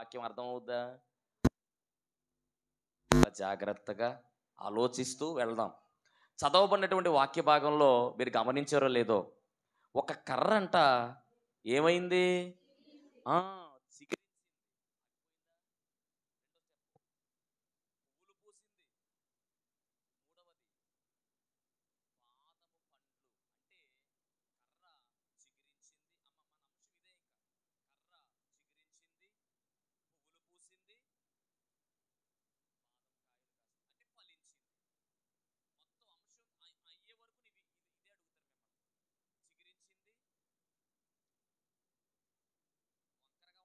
వాక్యం అర్థమవుద్దా? జాగ్రత్తగా ఆలోచిస్తూ వెళ్దాం. చదవబడినటువంటి వాక్య భాగంలో మీరు గమనించారో లేదో, ఒక కర్రంట ఏమైంది? ఆ, చిగురించింది. పువ్వులు పూసింది. మూడవది బాదము పండ్లు. అంటే కర్ర చిగురించింది. మన అంశం ఇదే. ఇంకా కర్ర చిగురించింది, పువ్వులు పూసింది, బాదం కాయలు కాసింది, అంటే ఫలించింది. మొత్తం అంశం అయ్యే వరకు ఇదే అడుగుతారు మిమ్మల్ని. చిగురించింది, వంకరగా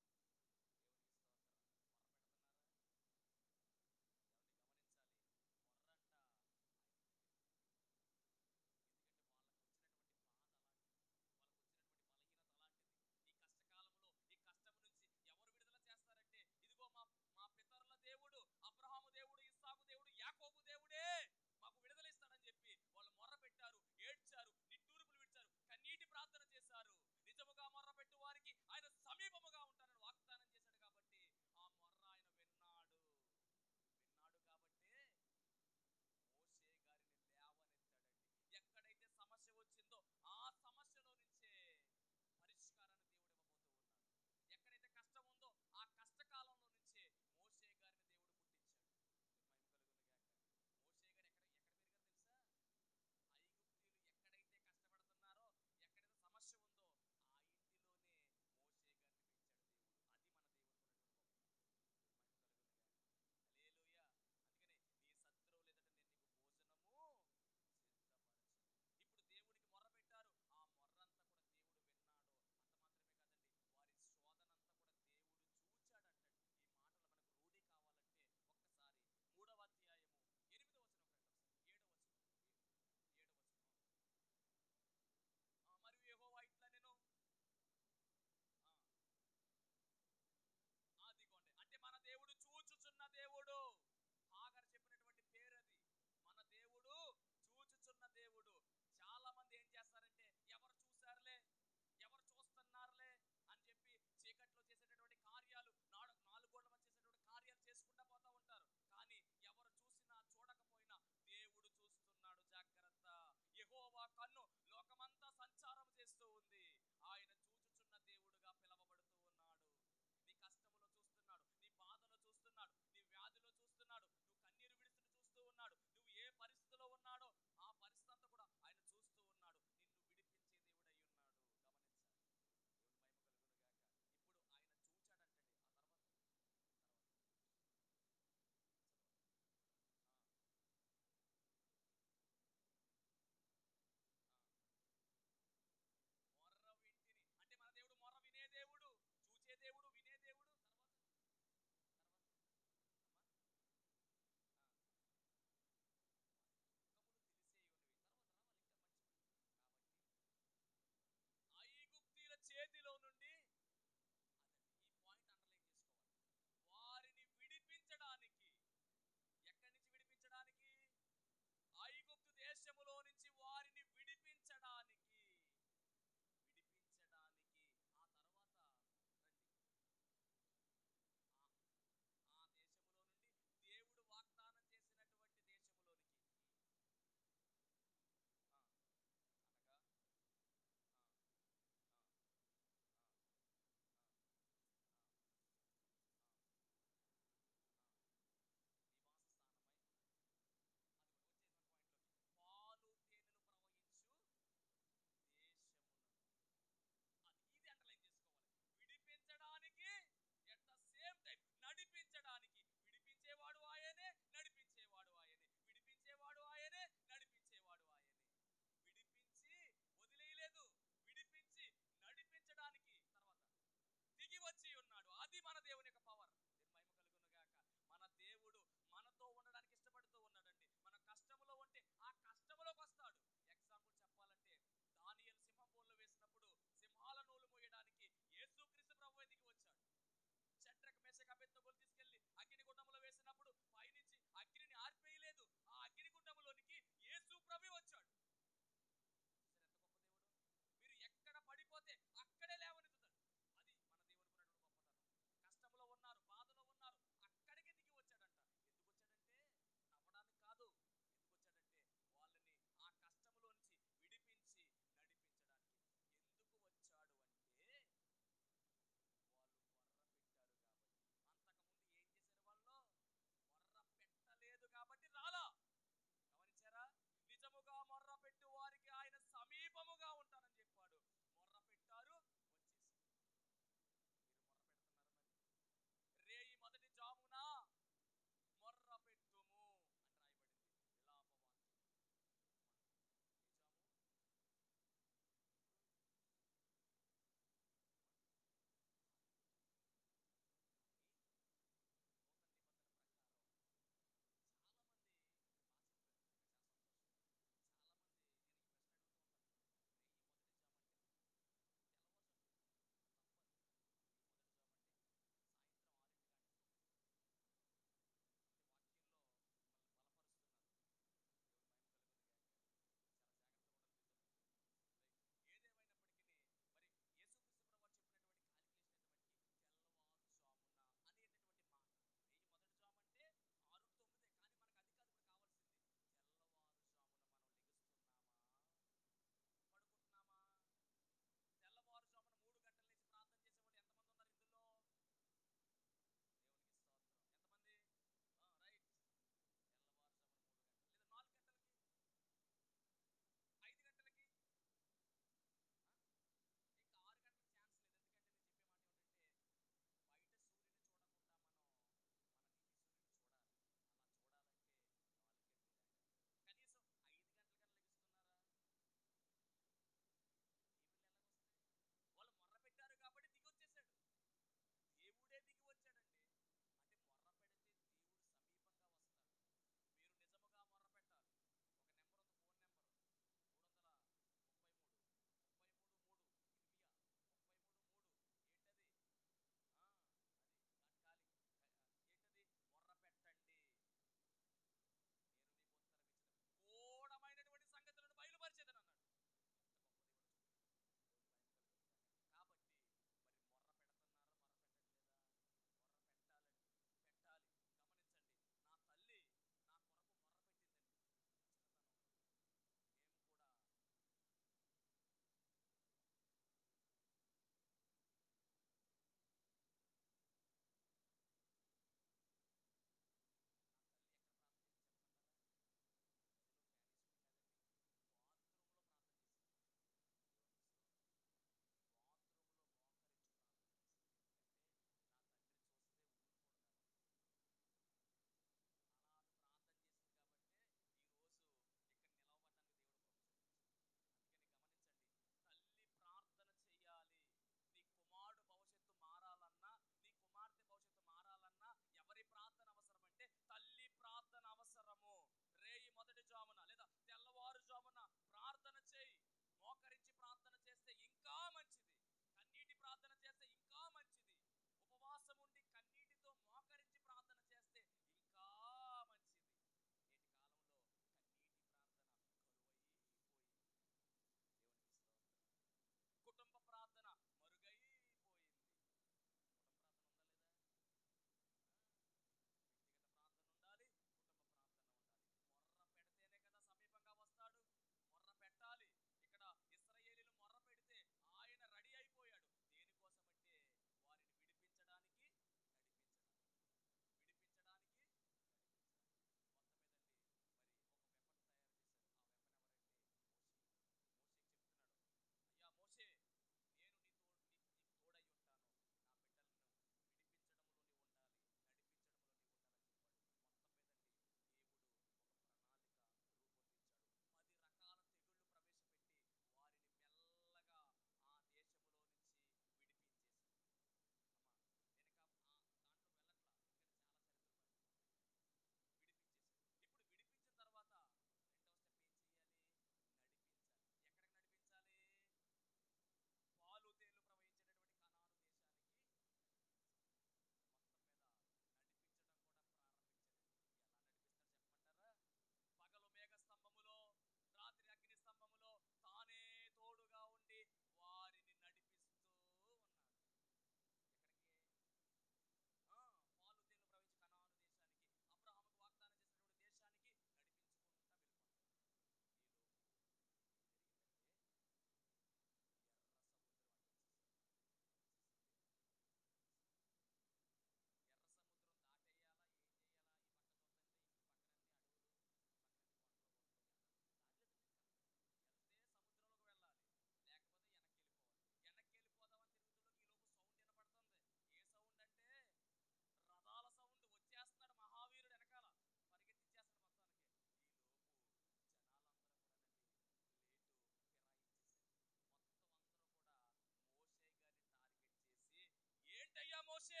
ఏంటయ్యా మోషే,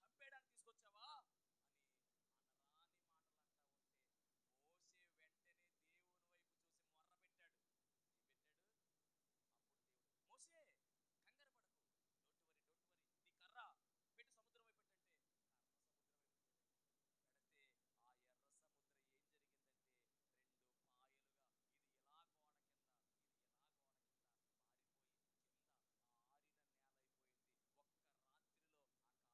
చంపేయడానికి తీసుకొచ్చావా అని అనరాని మాటలు అంటా ఉంటే మోషే వెంటనే దేవుని వైపు చూసి మొర్ర పెట్టాడు. ఏం పెట్టాడు? అప్పుడు దేవుడు, మోషే కంగారు పడకు, డోంట్ వరీ, నీ కర్ర పెట్టి సముద్రం వైపు పెట్టంటే కర్ర సముద్రం వైపు పెట్టాడండి. పెడితే ఆ ఎర్ర సముద్రం ఏం జరిగిందంటే రెండు పాయలుగా, ఇది ఎలా గోడ కింద, ఇది ఎలా గోడ కింద మారిపోయి కింద ఆరిన నేల అయిపోయింది. ఒక్క రాత్రిలో ఆ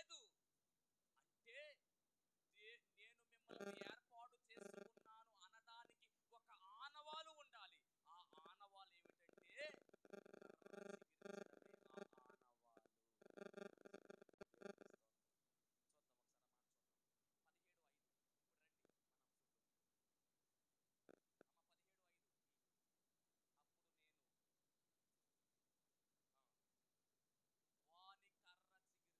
లేదు అంటే నేను మిమ్మల్ని ఏర్పాటు చేసుకున్నాను అనడానికి ఒక ఆనవాలు ఉండాలి. ఆ ఆనవాలు ఏమిటంటే కర్ర చిగిరించడమే ఆ ఆనవాలు. దేవునికి స్తోత్రం. చూద్దాం ఒకసారి మాట చూద్దాం. 17:5. ఇప్పుడు రండి మనం చూద్దాం. అమ్మ 17:5. అప్పుడు నేను ఆ, వాని కర్ర చిగిర్చును.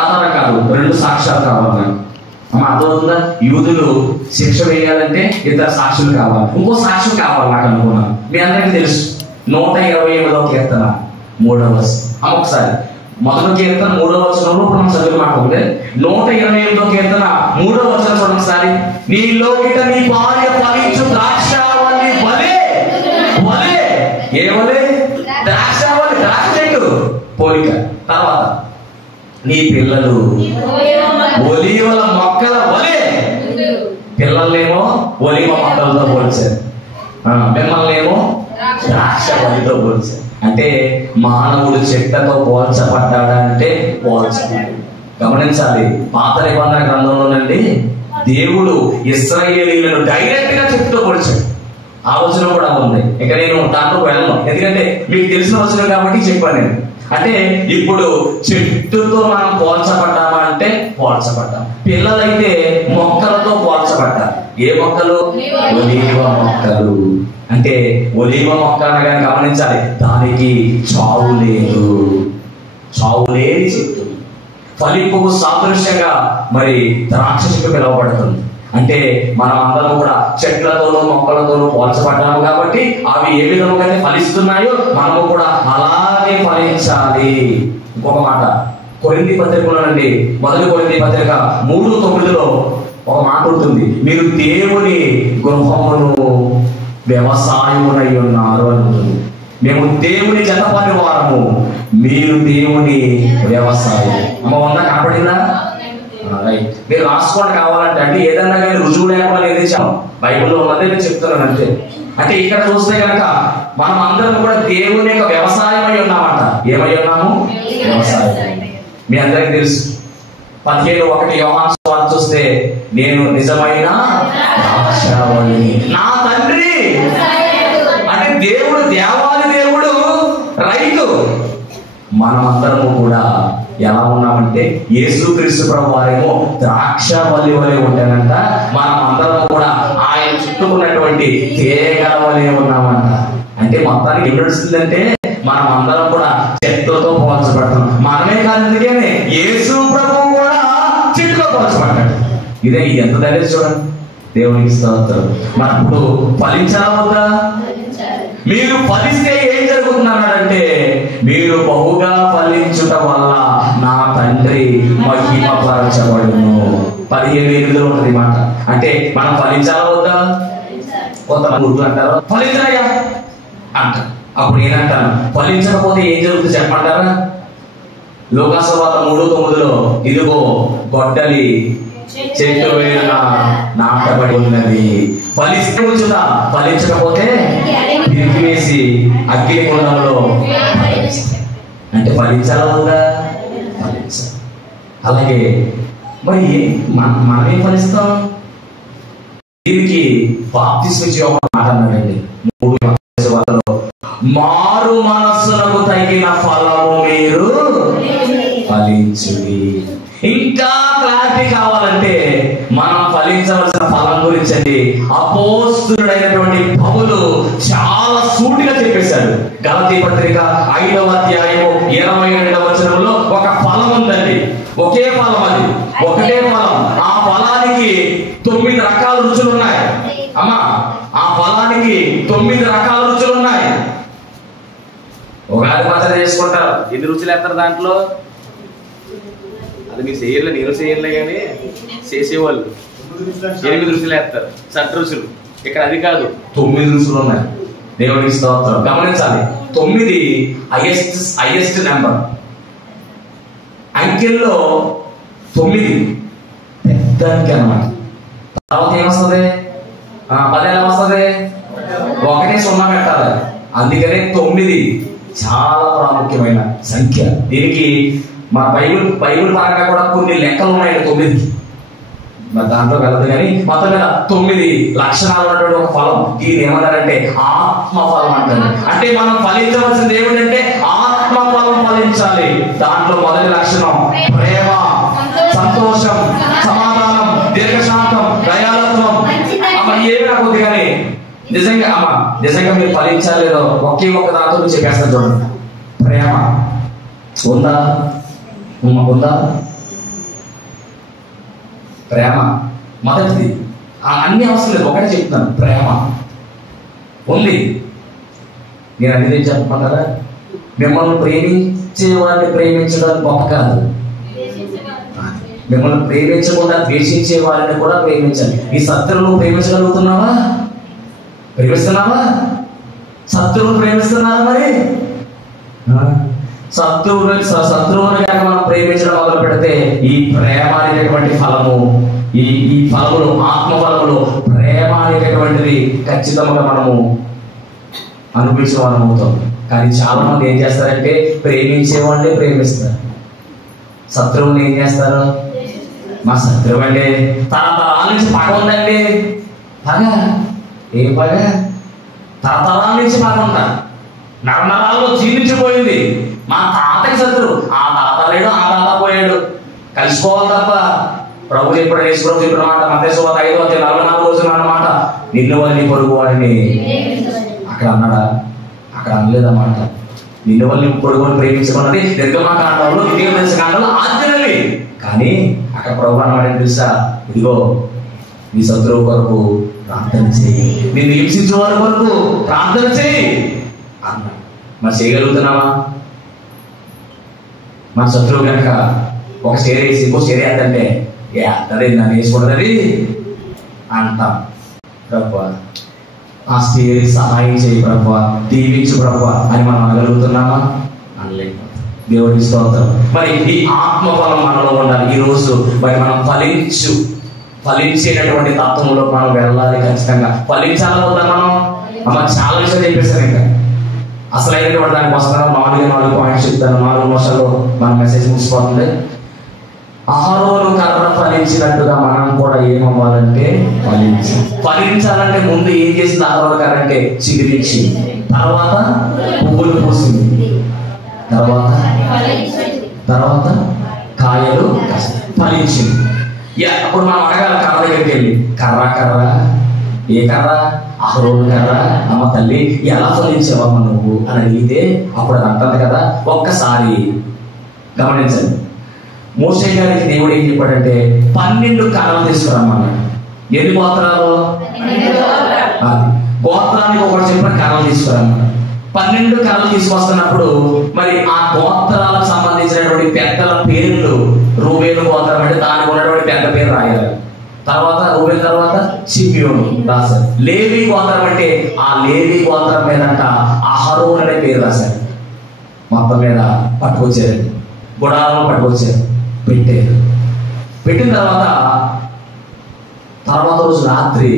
ఆధారం కాదు, 2 సాక్ష్యాలు కావాలి నాకు. అమ్మ అర్థమవుతుందా? యూదులు శిక్ష వేయాలంటే 2 సాక్షులు కావాలి, ఇంకో సాక్ష్యం కావాలి నాకు అనుకున్నాను. మీ అందరికీ తెలుసు 128వ కీర్తన 3వ వచనం. అమ్మ ఒకసారి మొదటి కీర్తన 3వ వచనంలో ఇప్పుడు మనం చదివిన మాట ఉంది. 128వ కీర్తన 3వ వచనం చూడండి ఒకసారి. నీ లోకిట నీ భార్య ఫలించు ద్రాక్షావల్లి వలె. వలె ఏ వలె? ద్రాక్షావల్లి, ద్రాక్ష చెట్టు పోలిక. తర్వాత నీ పిల్లలు ఒలీవల మొక్కల వలె. పిల్లల్నేమో ఒలీవ మొక్కలతో పోల్చారు, మిమ్మల్ని ఏమో ద్రాక్ష వల్లితో పోల్చారు. అంటే మానవుడు చెట్లతో పోల్చబడ్డాడా అంటే పోల్చబడ్డాడు. గమనించాలి, పాత నిబంధన గ్రంథంలోనండి దేవుడు ఇశ్రాయేలీయులను డైరెక్ట్ గా చెట్టుతో పోల్చాడు. ఆ వచనం కూడా ఉంది. ఇక నేను దాంట్లో వెళ్ళను, ఎందుకంటే మీకు తెలిసిన వచనం కాబట్టి చెప్పాను నేను. అంటే ఇప్పుడు చెట్టుతో మనం పోల్చబడ్డామా అంటే పోల్చబడ్డాం. పిల్లలైతే మొక్కలతో పోల్చబడ్డారు. ఏ మొక్కలు? ఒలీవ మొక్కలు. అంటే ఒలీవ మొక్క అనగానే గమనించాలి, దానికి చావు లేదు, చావు లేని చెట్టు. ఫలింపుకు సాదృశ్యంగా మరి ద్రాక్ష చెట్టు పిలువబడుతుంది. అంటే మనం అందరం కూడా చెట్లతోనూ మొక్కలతోనూ పోల్చబడ్డాము కాబట్టి అవి ఏ విధంగా అయితే ఫలిస్తున్నాయో మనము కూడా అలాగే ఫలించాలి. ఇంకొక మాట కొరింథీ పత్రికలోనండి, మొదటి కొరింథీ పత్రిక 3:9 ఒక మాట ఉంటుంది. మీరు దేవుని గృహమును వ్యవసాయమునై ఉన్నారు అని ఉంటుంది. మేము దేవుని జతపని వారము, మీరు దేవుని వ్యవసాయం. అమ్మ ఉందా? కనపడిందా? రైట్. మీరు రాసుకోండి కావాలంటే. అంటే ఏదన్నా కానీ రుజువు లేకుండా ఏదించాం బైబిల్లో ఉన్నదే నేను చెప్తున్నాను అంతే. అంటే ఇక్కడ చూస్తే కనుక మనం అందరం కూడా దేవుని యొక్క వ్యవసాయం అయి ఉన్నామంట. ఏమై ఉన్నాము? వ్యవసాయం. మీ అందరికి తెలుసు 15:1 యోహాను సువార్త చూస్తే, నేను నిజమైన ద్రాక్షావల్లిని, నా తండ్రి. అంటే దేవుడు దేవాది దేవుడు, రైతు. మనమందరము కూడా ఎలా ఉన్నామంటే యేసుక్రీస్తు ప్రభు వారేమో ద్రాక్షవల్లి వలె ఉంటానంట. మనం అందరం కూడా ఆయన చుట్టుకున్నటువంటి తీగల వలె ఉన్నామంట. అంటే మొత్తానికి ఏం నడుస్తుందంటే మనం అందరం కూడా చెట్లతో పోల్చబడతాం. మనమే కాదు, ఎందుకని యేసు ప్రభు కూడా చెట్టుతో పోల్చబడ్డాడు. ఇదే ఎంత ధైర్యం చూడండి, దేవునికి స్తోత్రం. మరి ఇప్పుడు ఫలించాలా వద్దా? మీరు ఫలిస్తే ఏం జరుగుతుందన్నాడంటే, మీరు బహుగా ఫలించుట వల్ల నా తండ్రి మహిమపరచబడును. 15:8 ఉంటుంది మాట. అంటే మనం ఫలించాలా వద్దా? కొంతమంది గుర్తు అంటారు ఫలించాయా అంట. అప్పుడు నేనంటాను ఫలించకపోతే ఏం జరుగుతుంది చెప్పంటారా? లోకాసువార్త 3:9 ఇదిగో గొడ్డలి చెట్టు వేళ నాటబడి ఉన్నది, ఫలిస్తే ఉంచుతా, ఫలించకపోతే తిరిగివేసి అగ్ని గుండంలో. అంటే ఫలించాలా ఉందా? ఫలించాలి. అలాగే మరి మనమేం ఫలిస్తాం? దీనికి బాప్తిస్మ యోహాను మాట అన్నాడండి 3:10 మారు మనస్సులకు తగిన ఫలము మీరు ఫలించుడి. ఇంకా క్లారిటీ కావాలంటే మనం ఫలించవలసిన ఫలం గురించి అపోస్తులుడైనటువంటి పౌలు చాలా సూటిగా చెప్పేశాడు. గలతీ పత్రిక 5వ అధ్యాయము 22వ వచనంలో ఒక ఫలం ఉందండి. ఒకే ఫలం, అది ఒకటే ఫలం. ఆ ఫలానికి 9 రకాల రుచులు ఉన్నాయి. అమ్మా, ఆ ఫలానికి 9 రకాల రుచులు ఉన్నాయి. ఉగాది పచ్చడి చేసుకుంటారు, ఎన్ని రుచులు వేస్తారు దాంట్లో? అది మీరు చేయలే, నేను చేయలే, కానీ చేసేవాళ్ళు 8 రుచులు వేస్తారు, షట్ రుచులు. ఇక్కడ అది కాదు, 9 రుచులు ఉన్నాయి. దేవునికి స్తోత్రం. గమనించాలి, 9 హైయెస్ట్ నెంబర్. అంకెల్లో 9 పెద్ద అంకె అన్నమాట. తర్వాత ఏమొస్తుంది? 10 ఎలా వస్తుంది? 1 0 పెట్టాలి. అందుకనే 9 చాలా ప్రాముఖ్యమైన సంఖ్య. దీనికి మా బైబిల్ పరంగా కూడా కొన్ని లెక్కలు ఉన్నాయి 9కి. మరి దాంట్లో కలదు కానీ మొత్తం మీద 9 లక్షణాలు ఉన్నటువంటి ఒక ఫలం. దీన్ని ఏమన్నారంటే ఆత్మ ఫలం అంటారు. అంటే మనం ఫలించవలసింది ఏమిటంటే ఆత్మ ఫలం ఫలించాలి. దాంట్లో మొదటి లక్షణం ప్రేమ, సంతోషం, సమాధానం, దీర్ఘశాంతం, దయాలత్వం. అమ్మ ఏమి నాకు వద్దు కానీ నిజంగా మీరు ఫలించాలేదో ఒకే ఒక్క దాంతో చెప్పేస్తాను చూడండి. ప్రేమ ఉందా? ఉందా? ప్రేమ మొదటిది. అన్ని అవసరం లేదు, ఒకటే చెప్తున్నాను, ప్రేమ ఉంది. నేను అన్ని చెప్పమంటారా? మిమ్మల్ని ప్రేమించే వారిని ప్రేమించడం గొప్ప కాదు, మిమ్మల్ని ప్రేమించకుండా ద్వేషించే వారిని కూడా ప్రేమించాలి. ఈ శత్రువును ప్రేమించగలుగుతున్నావా? ప్రేమిస్తున్నావా? శత్రువును ప్రేమిస్తున్నారా? మరి శత్రువుని కనుక మనం ప్రేమించడం మొదలు పెడితే ఈ ప్రేమ అనేటటువంటి ఫలము, ఈ ఫలములు, ఆత్మ ఫలములు, ప్రేమ అనేటటువంటిది ఖచ్చితంగా మనము అనుభవించిన వాళ్ళం అవుతాం. కానీ చాలా మంది ఏం చేస్తారంటే ప్రేమించేవాళ్ళే ప్రేమిస్తారు, శత్రువుని ఏం చేస్తారు? మా శత్రువు అండి, తరతరాల నుంచి పగ ఉందండి. పగ ఏం పగ? తరతరాల నుంచి పగ ఉంటా, నరనరాల్లో జీర్ణించిపోయింది. మా తాతకి శత్రువు, ఆ తాత లేడు, ఆ తాత పోయాడు, కలిసిపోవాలి తప్ప. ప్రభు ఎప్పుడు యేసుప్రభు చెప్పిన మాట మత్తయి 5:44 అన్నమాట, నిన్ను వల్ల నీ పొరుగు వాడిని. అక్కడ అన్నాడా? అక్కడ అనలేదన్నమాట. నిన్ను వల్ల నీ పొరుగుని ప్రేమించుకున్నది నిర్గమకాండంలో, ద్వితీయోపదేశకాండంలో ఆజ్ఞలవి. కానీ అక్కడ ప్రభు అన్నమాట తెలుసా? ఇదిగో నీ శత్రువు కొరకు ప్రార్థన చేయి, నిన్ను హింసించే వారి కొరకు ప్రార్థన చేయి అన్నాడు. మరి చేయగలుగుతున్నావా? మన శత్రువు కనుక ఒక షేర్ వేసి ఇంకో షేర్ వేద్దంటే అదే నన్ను వేసుకుంటుంది అంటాం. ప్రభు ఆ స్టేర్ సహాయం చేయి ప్రభు, దీవించు ప్రభు అని మనం అనగలుగుతున్నామా? అనలేదు. దేవుడి స్తోత్రం. మరి ఈ ఆత్మ ఫలం మనలో ఉండాలి. ఈ రోజు మరి మనం ఫలించేటటువంటి తత్వంలో మనం వెళ్ళాలి. ఖచ్చితంగా ఫలించాలనుకుందా మనం? అమ్మ చాలా విషయాలు చెప్పేశాను. ఇంకా అసలైనటువంటి దానికి వస్తున్నాం. 4 పాయింట్స్ చెప్తాను. 4 నిమిషాల్లో మన మెసేజ్ ముగిసిపోతుంది. అహరోను కర్ర ఫలించినట్టుగా మనం కూడా ఏమవ్వాలంటే ఫలించాలంటే ముందు ఏం చేసింది అహరోను కర్ర అంటే? చిగురించి, తర్వాత పువ్వులు పూసింది, తర్వాత కాయలు ఫలించింది. అప్పుడు మనం అడగాలి కర్ర దగ్గరికి వెళ్ళి, కర్ర ఏ కర్ర? అహరోను కర్ర. అమ్మ తల్లి ఎలా ఫలించావమ్మ నువ్వు అని అడిగితే అప్పుడు అది అంటుంది కదా. ఒక్కసారి గమనించండి, మోషే గారికి దేవుడు ఏం చెప్పాడంటే 12 కర్రలు తీసుకురమ్మన్నాడు. ఎన్ని గోత్రాలు? గోత్రానికి ఒకటి చెప్పిన కర్రలు తీసుకురమ్మన్నాడు. 12 కర్రలు తీసుకొస్తున్నప్పుడు మరి ఆ గోత్రాలకు సంబంధించినటువంటి పెద్దల పేర్లు, రూబేలు గోత్రం అంటే దానికి ఉన్నటువంటి పెద్ద పేరు రాయాలి. తర్వాత రూబేలు తర్వాత షిమ్యోను రాశారు. లేవి గోత్రం అంటే ఆ లేవి గోత్రం మీదంట అహరోను అనే పేరు రాశారు. మొత్తం మీద పట్టుకొచ్చారు, గుడారంలో పట్టుకొచ్చారు, పెట్టిన తర్వాత రోజు రాత్రి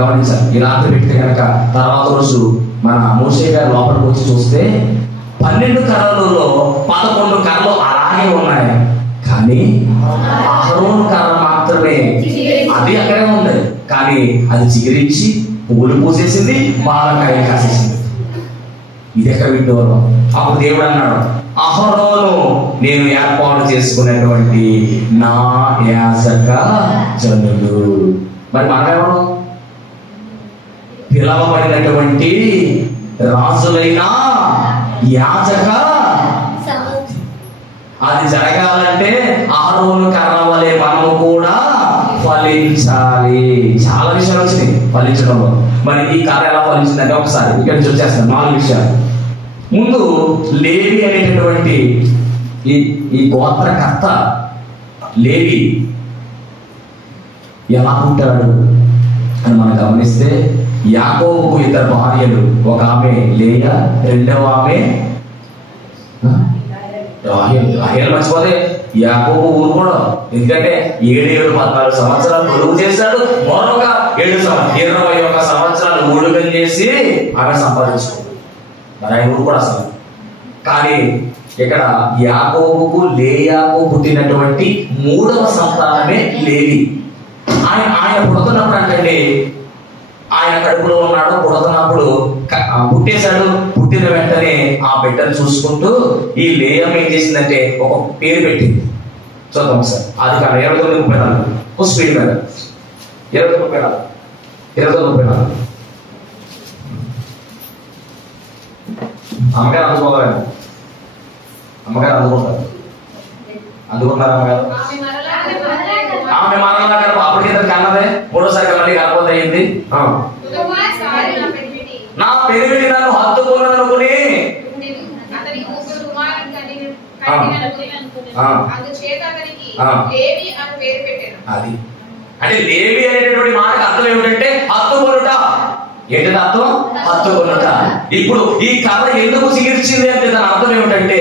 గమనించాలి. ఈ రాత్రి పెడితే కనుక తర్వాత రోజు మన మోషే గారు లోపలికి వచ్చి చూస్తే 12 కర్రలలో 11 కర్రలు అలాగే ఉన్నాయి. కానీ అహరోను కర్ర మాత్రమే అది అక్కడే ఉంది. కానీ అది చిగురించి పువ్వులు పూసేసింది, బాలకాయ కాసేసింది. ఇది ఎక్కడ వింటూరు? అప్పుడు దేవుడు అన్నాడు, అహరోను నేను ఏర్పాటు చేసుకున్నటువంటి నా యాజక జనులు. మరి మనమెవరు? పిలవబడినటువంటి రాజులైన యాజక. అది జరగాలంటే అహరోను కర్ర వలె మనము కూడా ఫలించాలి. చాలా విషయాలు వచ్చినాయి ఫలించడంలో. మరి ఈ కర్ర ఎలా ఫలించిందంటే ఒకసారి ఇక్కడ నుంచి వచ్చేస్తాను 4 విషయాలు. ముందు లేవి అనేటటువంటి ఈ గోత్రకర్త లేవి ఎలా ఉంటాడు అని మనం గమనిస్తే, యాకోబుకు 2 భార్యలు, ఒక ఆమె లేయా, రెండవ ఆమె రాహేలు. మర్చిపోతే యాకోబు ఊరుకోవడం, ఎందుకంటే 7-14 సంవత్సరాలు పొడుగు చేశాడు, మరొక 21 సంవత్సరాలు ఊడుగం చేసి ఆమె సంపాదించుకోడు. మరి ఆయన ఊరుకోడు అసలు. కానీ ఇక్కడ యాకోబుకు లేయాకు పుట్టినటువంటి 3వ సంతానమే లేవి. ఆయన పుడుతున్నప్పుడు అంటే ఆయన కడుపులో ఉన్నాడు, పుడుతున్నప్పుడు పుట్టేశాడు. పుట్టిన వెంటనే ఆ బిడ్డను చూసుకుంటూ ఈ లేయం ఏం చేసిందంటే ఒక పేరు పెట్టింది. చూద్దాం సార్. అది కాదు 29:34 స్పీడ్ మీద 29:34 అమ్మగారు అందుకోగలండి. అమ్మగారు అందుకుంటారు. అందుకుంటారు అమ్మగారు. ఆమె మరలా గర్భ అప్పటికి ఇతను కన్నదే, మూడోసారి మళ్ళీ గర్భవతి అయింది. నా పెరివిటి నన్ను హత్తుకున్నదనుకుని అది అంటే లేవి అనేటటువంటి మాటకు అర్థం ఏమిటంటే హత్తుకొనుట. ఏంటంటే అర్థం హత్తుకొనుట. ఇప్పుడు ఈ కథ ఎందుకు చిగిర్చింది అంటే దాని అర్థం ఏమిటంటే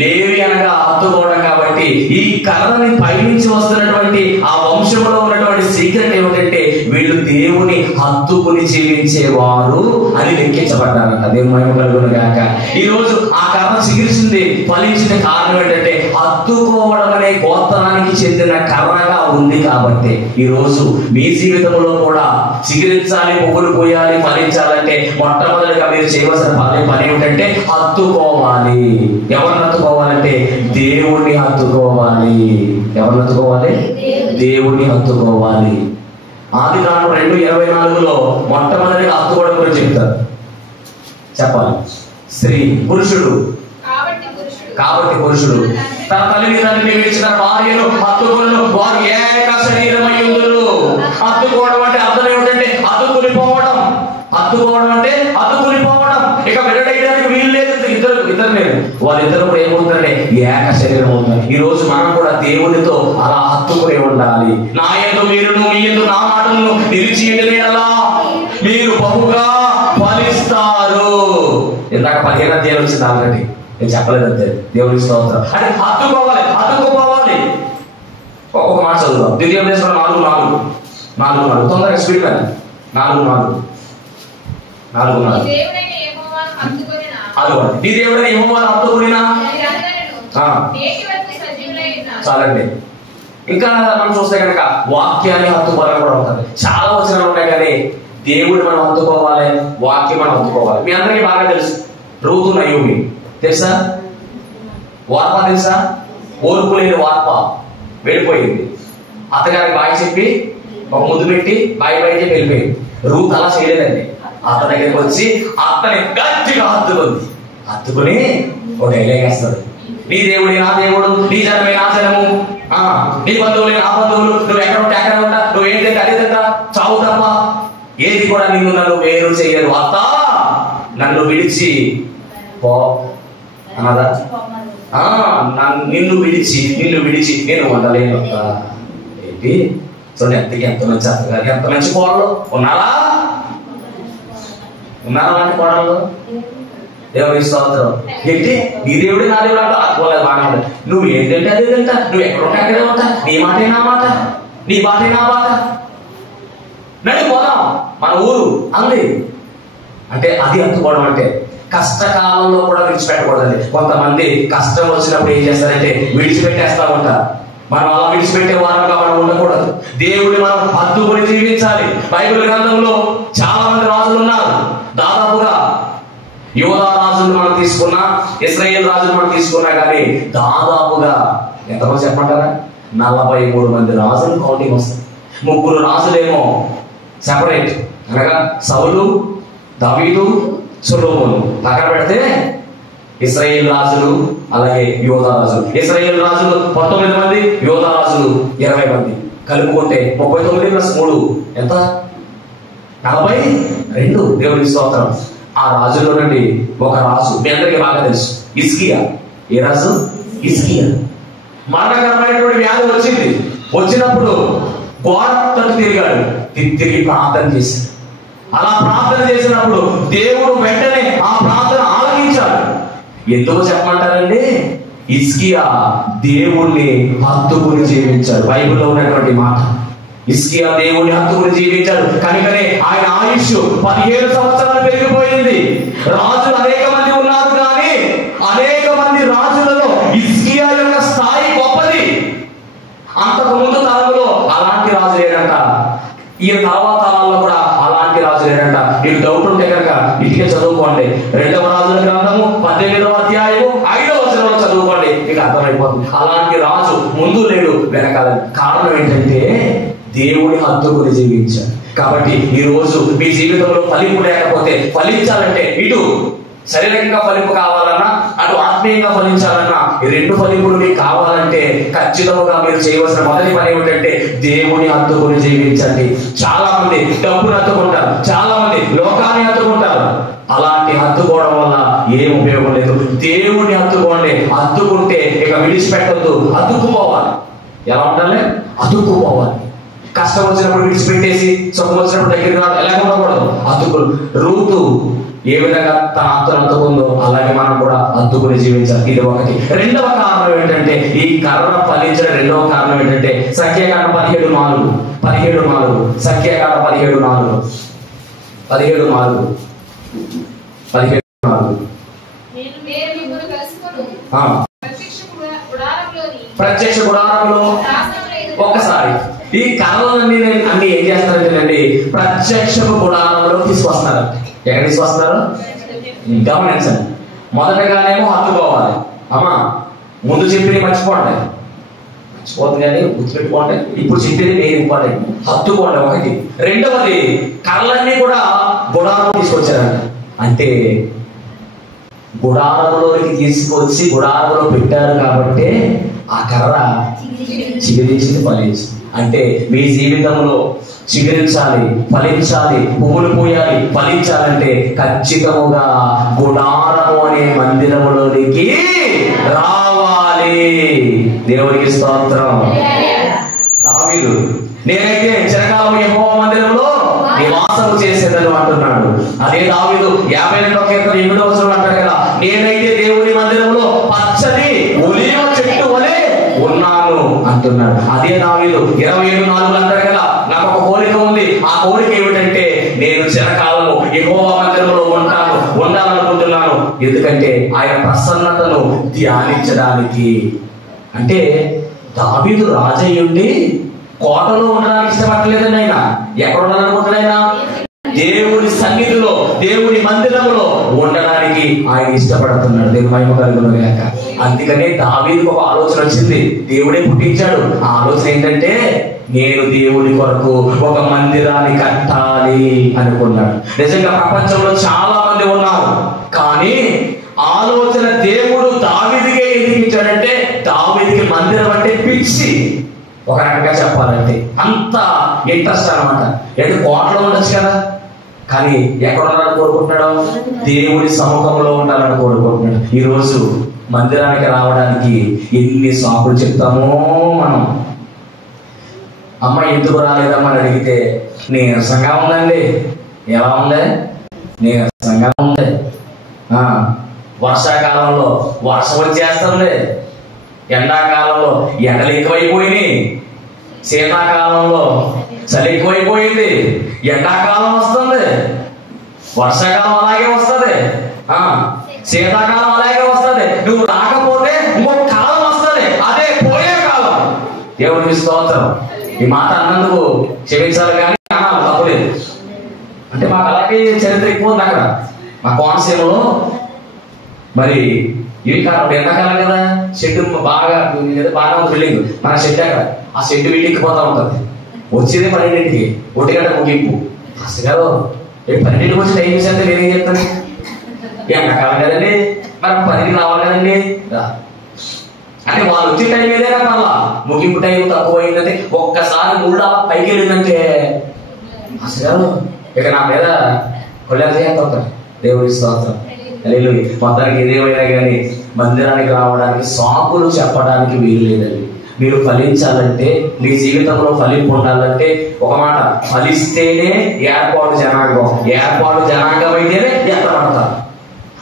లేవి అనగా హత్తుకోవడం. కాబట్టి ఈ కథని పైనుంచి వస్తున్నటువంటి ఆ వంశంలో ఉన్నటువంటి సీక్రెట్ ఏమిటంటే వీళ్ళు దేవుని హత్తుకుని జీవించేవారు అని లెక్కించబడ్డారంట. దేవుని మహిమ కలుగును గాక. ఈ రోజు ఆ కథ చిగిర్చింది, ఫలించిన కారణం ఏంటంటే హత్తుకోవడం అనే గోత్రానికి చెందిన కర్రగా ఉంది. కాబట్టి ఈ రోజు మీ జీవితంలో కూడా చిగిరించాలి, పువ్వులు పోయాలి, ఫలించాలంటే మొట్టమొదటిగా మీరు చేయవలసిన పని ఏమిటంటే హత్తుకోవాలి. ఎవరిని హత్తుకోవాలంటే దేవుణ్ణి హత్తుకోవాలి. ఎవరిని హత్తుకోవాలి? దేవుణ్ణి హత్తుకోవాలి. ఆదికాండం 2:24 మొట్టమొదటిగా హత్తుకోవడం గురించి చెప్తారు. చెప్పాలి. స్త్రీ పురుషుడు కాబట్టి పురుషుడు తన తల్లిదండ్రులని విడిచిన భార్యను హత్తుకొను, వారు ఏక శరీరమై ఉందురు. హత్తుకోవడం అంటే అర్థం ఏమిటంటే హత్తుకునిపోవడం. హత్తుకోవడం అంటే హత్తుకునిపోవడం. ఇక విడదీయడానికి వీలు లేదు. ఇద్దరు లేదు, వాళ్ళిద్దరు కూడా ఏమవుతుందంటే ఏక శరీరం అవుతుంది. ఈ రోజు మనం కూడా దేవునితో అలా హత్తుకునే ఉండాలి. నా యందు మీరును, మీ యందు నా మాటలను నిలిచి ఉండినలా మీరు బహుగా ఫలిస్తారు. ఇందాక 15 అధ్యాయం వచ్చింది ఆల్రెడీ, నేను చెప్పలేదు అంతే. దేవుని స్తోత్రం. అంటే హత్తుకోవాలి. ఒక మాట చదువుదాం. ద్వితీయోపదేశం 4:4 తొందరగా స్పీడ్ కానీ 4:4 అదిగోండి. నీ దేవుడైన యెహోవాను హత్తుకొనినా చాలండి. ఇంకా మనం చూస్తే కనుక వాక్యాన్ని హత్తుకోవాలని కూడా ఉంటుంది. చాలా వచనాలు ఉన్నాయి, కానీ దేవుడు మనం హత్తుకోవాలి, వాక్యం మనం హత్తుకోవాలి. మీ అందరికీ బాగా తెలుసు రూతు నయోమి తెలుసా? వార్ప తెలుసా? ఓర్పు లేని వార్ప వెళ్ళిపోయింది. అత్తగారికి బాయ్ చెప్పి ఒక ముద్దు పెట్టి బాయ్ చెప్పి వెళ్ళిపోయింది. రూత్ అలా చేయలేదండి. అతని దగ్గరికి వచ్చి అతని గట్టిగా హత్తుకుని ఒక ఎలేగేస్తాడు. నీ దేవుడి నా దేవుడు, నీ జనమే నా జనము, నీ బంధువులే నా బంధువులు, నువ్వు ఎక్కడ ఉంటే అక్కడ ఉంటా, నువ్వు ఏంటి అదే తింటా, చావు తప్ప ఏది కూడా నిన్ను నన్ను వేరు చేయరు. అత్త నన్ను విడిచి పో అన్నదా? నిన్ను విడిచి నేను ఉండలేను. ఏంటి చూడండి, ఎంత మంచి అత్తగారు, ఎంత మంచి కోడలు ఉన్నారా అలాంటి కోడలు. దేవుని స్తోత్రం. ఏంటి నీ దేవుడు నా దేవుడు అంటే అట్టుకోలేదు, బాగా నువ్వు ఏంటంటే అదే తింటా, నువ్వు ఎక్కడ ఉంటే అక్కడే ఉంటా, నీ మాటే నా మాట, నీ బాటే నా బాట, నడి పోదాం మన ఊరు అంది. అంటే అది హత్తుకోవడం. అంటే కష్టకాలంలో కూడా విడిచిపెట్టకూడదండి. కొంతమంది కష్టం వచ్చినప్పుడు ఏం చేస్తారంటే విడిచిపెట్టేస్తా ఉంటారు. మనం అలా విడిచిపెట్టే వారంగా మనం ఉండకూడదు. దేవుడిని మనం హత్తుకుని జీవించాలి. బైబిల్ గ్రంథంలో చాలా మంది రాజులు ఉన్నారు. దాదాపుగా యోధా రాజులు మనం తీసుకున్నా, ఇశ్రాయేల్ రాజులు మనం తీసుకున్నా, కానీ దాదాపుగా ఎంతమంది చెప్పమంటారా? 43 మంది రాజులు కౌంటింగ్ వస్తాయి. 3 రాజులేమో సెపరేట్, అనగా సౌలు, దావీదు, సొలొమోను పక్కన పెడితే ఇశ్రాయేల్ రాజులు అలాగే యోధా రాజులు. ఇశ్రాయేల్ రాజులు 19 మంది, యోధా రాజులు 20 మంది. కలుపుకుంటే 39+3 ఎంత? 42. దేవుని స్తోత్రం. ఆ రాజుల్లో నుండి ఒక రాజు మీ అందరికీ బాగా తెలుసు, హిజ్కియా. ఏ రాజు? హిజ్కియా. మరణకరమైనటువంటి వ్యాధి వచ్చినప్పుడు గోడ తట్టు తిరిగాడు, తిరిగి ప్రార్థన చేశాడు. అలా ప్రార్థన చేసినప్పుడు దేవుడు వెంటనే ఆ ప్రార్థన ఆలకించాడు. ఎందుకు చెప్పమంటారండి? హిజ్కియా దేవుణ్ణి హత్తుకుని జీవించాడు. బైబిల్లో ఉన్నటువంటి మాట. హిజ్కియా దేవుణ్ణి హత్తుకుని జీవించాడు కనుకనే ఆయన ఆయుష్ 17 సంవత్సరాలు పెరిగిపోయింది. రాజులు అనేక మంది ఉన్నారు, కానీ అనేక మంది రాజులలో హిజ్కియా యొక్క స్థాయి గొప్పది. అంతకు ముందు తరంలో అలాంటి రాజు లేడంట, ఈ తర్వాత తరాల్లో కూడా అలాంటి రాజు లేడంట. మీకు డౌట్ ఉంటే కనుక ఇటుకే చదువుకోండి. 2వ రాజుల గ్రంథము 18వ అధ్యాయము 5వ వచనంలో చదువుకోండి, మీకు అర్థమైపోతుంది. అలాంటి రాజు ముందు లేడు, వెనకాల. కారణం ఏంటంటే దేవుని హత్తుకుని జీవించాడు. కాబట్టి ఈ రోజు మీ జీవితంలో ఫలింపు లేకపోతే ఫలించాలంటే ఇటు శారీరకంగా ఫలింపు కావాలన్నా, అటు ఆత్మీయంగా ఫలించాలన్నా, ఈ రెండు ఫలింపులు మీకు కావాలంటే ఖచ్చితంగా మీరు చేయవలసిన మొదటి పని ఏమిటంటే దేవుని హత్తుకుని జీవించండి. చాలా మంది డబ్బును హత్తుకుంటారు, చాలా మంది లోకాన్ని హత్తుకుంటారు. అలాంటి హత్తుకోవడం వల్ల ఏం ఉపయోగం లేదు. దేవుని హత్తుకోండి. హత్తుకుంటే ఇక విడిచిపెట్టద్దు, హత్తుకుపోవాలి. ఎలా ఉండాలి? హత్తుకుపోవాలి. కష్టం వచ్చినప్పుడు విడిచిపెట్టేసి, సుఖం వచ్చినప్పుడు దగ్గరికి రావడం ఎలా ఉండకూడదు. హత్తుకులు. రూతు ఏ విధంగా తన అత్తను హత్తుకుందో అలాగే మనం కూడా హత్తుకుని జీవించాలి. ఇది ఒకటి. రెండవ కారణం ఏంటంటే, ఈ కర్ర ఫలించిన రెండవ కారణం ఏంటంటే సంఖ్యాకాండం 17:4 సంఖ్యాకాండం 17:4 ప్రత్యక్ష గుడారంలో ఒక్కసారి ఈ కర్రలన్నీ అన్ని ఏం చేస్తారంటేనండి, ప్రత్యక్ష గుడారంలో తీసుకొస్తున్నారు. ఎక్కడ తీసుకొస్తున్నారు? గమనించండి. మొదటగానేమో హత్తుకోవాలి. అమ్మా ముందు చెప్పింది మర్చిపోండి, మర్చిపోతుంది కానీ గుర్తుపెట్టుకోండి. ఇప్పుడు చెప్పింది నేను ఇంపార్టెంట్. హత్తుకోండి ఒకటి. రెండవది, కర్రలన్నీ కూడా గుడారం తీసుకొచ్చారంట. అంటే గుడారంలోకి తీసుకొచ్చి గుడారంలో పెట్టారు కాబట్టి ఆ కర్ర చిగురించింది, ఫలించింది. అంటే మీ జీవితంలో చిగురించాలి, ఫలించాలి, పువ్వులు పూయాలి, ఫలించాలంటే ఖచ్చితముగా గుడారము అనే మందిరములోనికి రావాలి. దేవునికి స్తోత్రం. దావీదు నేనైతే చిరకాలము యెహోవా మందిరంలో నివాసము చేసేదని అంటున్నాడు. అదే దావీదు 52:8 అంటాడు కదా, నేనైతే దేవుని మందిరంలో పచ్చని ఒలీవ చెట్టు వలె ఉన్నాను అంటున్నాడు. అదే దావీదు 27:4 అంటాడు కదా, నాకు ఒక కోరిక ఉంది. ఆ కోరిక ఏమిటంటే నేను చిరకాలము యెహోవా మందిరంలో ఉండాలనుకుంటున్నాను. ఎందుకంటే ఆయన ప్రసన్నతను ధ్యానించడానికి. అంటే దావీదు రాజయ్యుండి కోటలో ఉండడానికి ఇష్టపడలేదండి. ఆయన ఎక్కడ ఉండాలనుకుంటున్నాడు? ఆయన దేవుని సన్నిధిలో, దేవుని మందిరంలో ఉండడానికి ఆయన ఇష్టపడుతున్నాడు. దేవుని మహిమ కలుగును గాక. అందుకనే దావీదుకు ఒక ఆలోచన వచ్చింది, దేవుడే పుట్టించాడు. ఆ ఆలోచన ఏంటంటే, నేను దేవుని కొరకు ఒక మందిరాన్ని కట్టాలి అనుకున్నాడు. నిజంగా ప్రపంచంలో చాలా మంది ఉన్నారు, కానీ ఆలోచన దేవుడు దావీదుకే ఎందుకు ఇచ్చాడంటే, దావీదుకి మందిరం అంటే పిచ్చి. ఒక రకంగా చెప్పాలంటే అంత ఇంట్రెస్ట్ అనమాట. అంటే కోటలో ఉండొచ్చు కదా, కానీ ఎక్కడ ఉండాలని కోరుకుంటున్నాడు? దేవుని సముఖంలో ఉండాలని కోరుకుంటున్నాడు. ఈ రోజు మందిరానికి రావడానికి ఎన్ని సాకులు చెప్తామో మనం. అమ్మ ఎందుకు రాలేదమ్మా అని అడిగితే నీరసంగా ఉందండి. ఎలా ఉంది? నీరసంగా ఉంది. వర్షాకాలంలో వర్షం వచ్చేస్తుంది, ఎండాకాలంలో ఎండలు ఎక్కువైపోయినాయి, శీతాకాలంలో చలి ఎక్కువైపోయింది, ఎండాకాలం వస్తుంది, వర్షాకాలం అలాగే వస్తుంది, శీతాకాలం అలాగే వస్తుంది. నువ్వు రాకపోతే ఇంకొక కాలం వస్తుంది, అదే పోయే కాలం. దేవుడికి స్తోత్రం. ఈ మాట అన్నందుకు క్షమించాలి కానీ తప్పలేదు. అంటే మాకు అలాగే చరిత్ర ఎక్కువ ఉంది అక్కడ మా కోనసీమలో. మరి ఇవి కాలం ఎండాకాలం కదా, షెడ్ బాగా బిల్డింగ్ మన షెడ్ అక్కడ. ఆ షెడ్ వీటికి పోతా ఉంటుంది. వచ్చేది 12ంటికి, 1 గంట ముగింపు. అసలు గారు 12ంటికి వచ్చి టైం చేస్తే నేనేం చెప్తాను? ఎండాకాలం కదండి, మరి 10కి రావాలి కదండి. అంటే వాళ్ళు వచ్చే టైం ఏదైనా మళ్ళా ముగింపు టైం తక్కువ అయిందంటే, ఒక్కసారి ముళ్ళు పైకి వెళ్ళిందంటే అసలు ఇక నా మీద కొల్లారు చేస్తారు. దేవుడి స్తోత్రం. మొత్తానికి ఏదేమైనా కానీ మందిరానికి రావడానికి సాకులు చెప్పడానికి వీలు లేదండి. మీరు ఫలించాలంటే, మీ జీవితంలో ఫలింపు ఉండాలంటే ఒక మాట, ఫలిస్తేనే ఏర్పాటు జనాంగం అయితేనే ఎత్తపడతారు.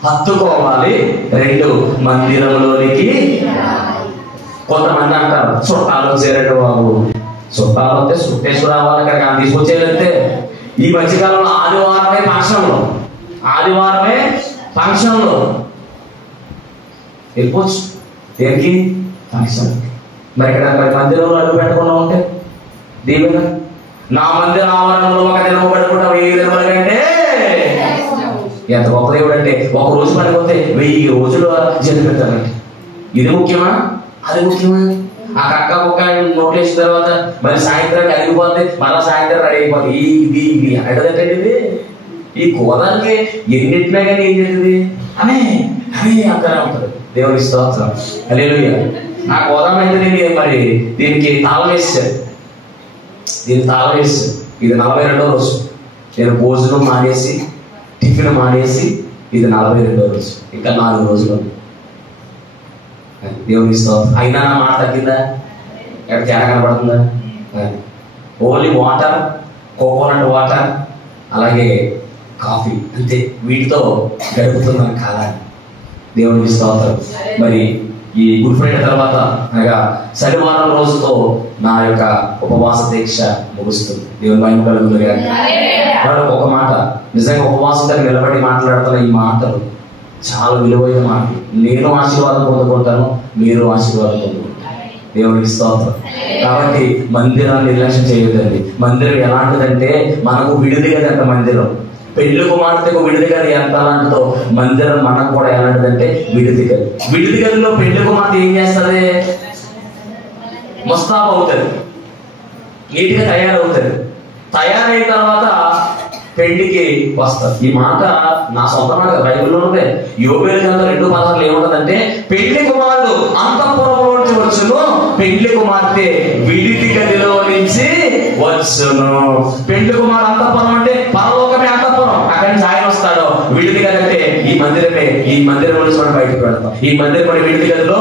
హత్తుకోవాలి. 2 మందిరంలోనికి. కొంతమంది అంటారు చుట్టాలు వచ్చారంటే బాబు, చుట్టాలు వస్తే చుట్టేసి రావాలి, అక్కడికి అని తీసుకొచ్చేదంటే. ఈ మధ్యకాలంలో ఆదివారమే ఫంక్షన్లో వెళ్ళిపోవచ్చు. దేనికి? ఫంక్షన్. మరి ఇక్కడ మందిరంలో అడుగు పెట్టకుండా ఉంటే దీవెన. నా మందిర ఆవరణలో ఒక దినం పడుకుంటా 1000 దినముల కంటే ఎంత గొప్ప దేవుడు అంటే, ఒక రోజు పడిపోతే 1000 రోజులు జరిపిస్తారంటే. ఇది ముఖ్యమా? అది ముఖ్యమా? ఆ కక్క కుక్క నోట్లు వేసిన తర్వాత మరి సాయంత్రానికి అరిగిపోతే, మళ్ళీ సాయంత్రం రెడీ అయిపోతుంది. ఇది ఎక్కడంటే ఇది ఈ గోదానికి ఎన్నిట్లే కానీ ఏం చేస్తుంది అనే అనే అంటానే ఉంటారు. దేవుని స్తోత్రం. హల్లెలూయా. నా గోదాం అయితే నేను మరి దీనికి తాళం వేసాను, దీనికి తాళం వేసాను. ఇది 42వ రోజు. నేను భోజనం మానేసి టిఫిన్ మానేసి ఇది 42వ రోజు. ఇంకా 4 రోజులు. దేవుని స్తోత్రం. అయినా నా మాట తగ్గిందా? ఎక్కడ తేడా కనబడుతుందా? ఓన్లీ వాటర్, కోకోనట్ వాటర్, అలాగే కాఫీ, అంతే. వీటితో గడుపుతున్నాను కాలాన్ని. దేవుని స్తోత్రం. మరి ఈ గుడ్ ఫ్రైడే తర్వాత అనగా శనివారం రోజుతో నా యొక్క ఉపవాస దీక్ష ముగుస్తుంది. దేవుని మహిమ కలుగుతుంది. వాడు ఒక మాట, నిజంగా ఉపవాసం దగ్గర నిలబడి మాట్లాడుతున్న ఈ మాటలు చాలా విలువైన మాటలు. నేను ఆశీర్వాదం పొందుకుంటాను, మీరు ఆశీర్వాదం పొందుకుంటారు. దేవునికి స్తోత్రం. కాబట్టి మందిరాన్ని నిర్లక్ష్యం చేయొద్దండి. మందిరం ఎలాంటిదంటే మనకు విడిది కదంట. మందిరం పెళ్లి కుమార్తెకు విడిది గది ఎంత అలాంటిదో మందిరం మనకు కూడా ఎలాంటిదంటే విడిది గది. విడిది గదిలో పెళ్లి కుమార్తె ఏం చేస్తుంది? ముస్తాబ్ అవుతుంది, నీట్గా తయారవుతుంది. తయారైన తర్వాత పెళ్లికి వస్తారు. ఈ మాట నా సొంత మాట బైబిల్లో ఉంది. యోబేలు గ్రంథం 2:16 ఏముంటదంటే, పెళ్లి కుమారుడు అంతఃపురంలోంచి వచ్చును, పెళ్లి కుమార్తె విడిది గదిలో నుంచి వచ్చును. పెళ్లి కుమారుడు అంతఃపురం అంటే పరలోకమే అంతఃపురం. అక్కడి నుంచి ఆయన వస్తాడు. విడిది గది అంటే ఈ మందిరమే. ఈ మందిరం నుంచి మనం బయటకు పెడతాం. ఈ మందిరం విడిది గదిలో